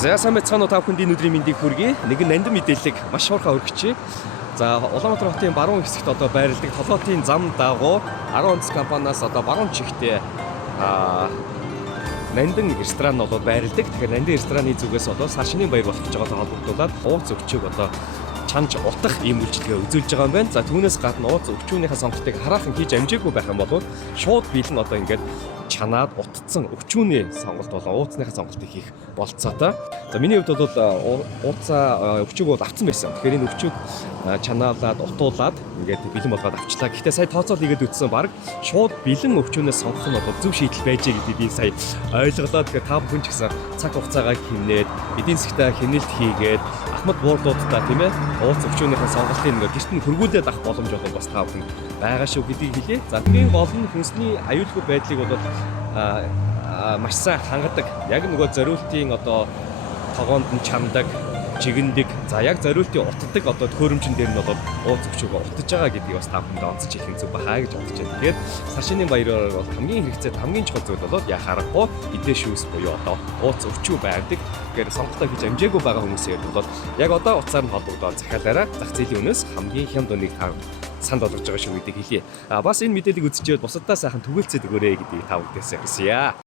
За сайн байцгаана уу та бүхэнд энэ өдрийн мэндийг хүргэе. Нэгэн нандин мэдээллийг маш хурдан өргөчье. За Улаанбаатар хотын баруун хэсэгт одоо байрладаг толгоотын зам дагуу 10 онц компаниас одоо баруун чигтээ нандин ресторан болоод байрладаг. Тэгэхээр нандин рестораны зүгээс одоо сар шинийн баяр болох гэж байгаатай холбогдуулаад ууц өвчөг одоо чанж утах ийм үйлчилгээ үзүүлж байгаа юм байна. За түүнээс гадна ууц өвчүүнийхээ сонголтыг хараахан хийж амжаагүй байх юм бол шууд бэлэн одоо ингээд чанаад утцсан өвчүүний сонголт болон ууцныхаа сонголтыг хийх болцоотой. За миний хувьд бол ууцаа өвчүүг бол авцсан байсан. Тэгэхээр энэ өвчүүг чанаалаад утуулаад ингээд бэлэн болгоод авчлаа. Гэхдээ сая тооцоол хийгээд үтсэн баг шууд бэлэн өвчүүнээс сонгох нь бол зөв шийдэл байжээ гэдгийг би сая ойлголоо. Тэгэхээр та бүхэн ч гэсэн цаг хугацаагаа хэмнээд эдийн засгтаа хэмнэлт хийгээд ахмад буурлуудаа тийм ээ ууц өвчүүнийхээ сонголтыг ингээд гэрт нь хөргүүлээд авах боломж бол бас та бүхэн байгаа шүү гэдгийг хэлье. За тэрийн гол нь хүнсний аюулгүй байдлыг бол маш сайн хангадаг. Яг нөгөө зориултын одоо тогоонд нь чамдаг, чигэндэг. За яг зориултын утдаг одоо төхөөрөмжн дээр нь бол ууц өвчөөгөө утаж байгаа гэдгийг бас та бүхэнд онцолж хэлэх зүг бахаа гэж бодож байна. Тэгээд сар шинийн баяраар бол хамгийн хэрэгцээ хамгийн чухал зүйл бол яхаарахгүй эдээ шүүс буюу одоо ууц өвчөө байдаг. Тэгэхээр сонголтоо хийж амжаагүй байгаа хүмүүсээр бол яг одоо уцаар нь холбогдоод захиалаараа зах зээлийн үнээс хамгийн хямд үнийг та санд болгож байгаа шүү гэдгийг хэлье. Бас энэ мэдээллийг үзчихээд бусаддаа сайхан түгэлцээд өгөөрэй гэдгийг та бүхэндээ хүсье.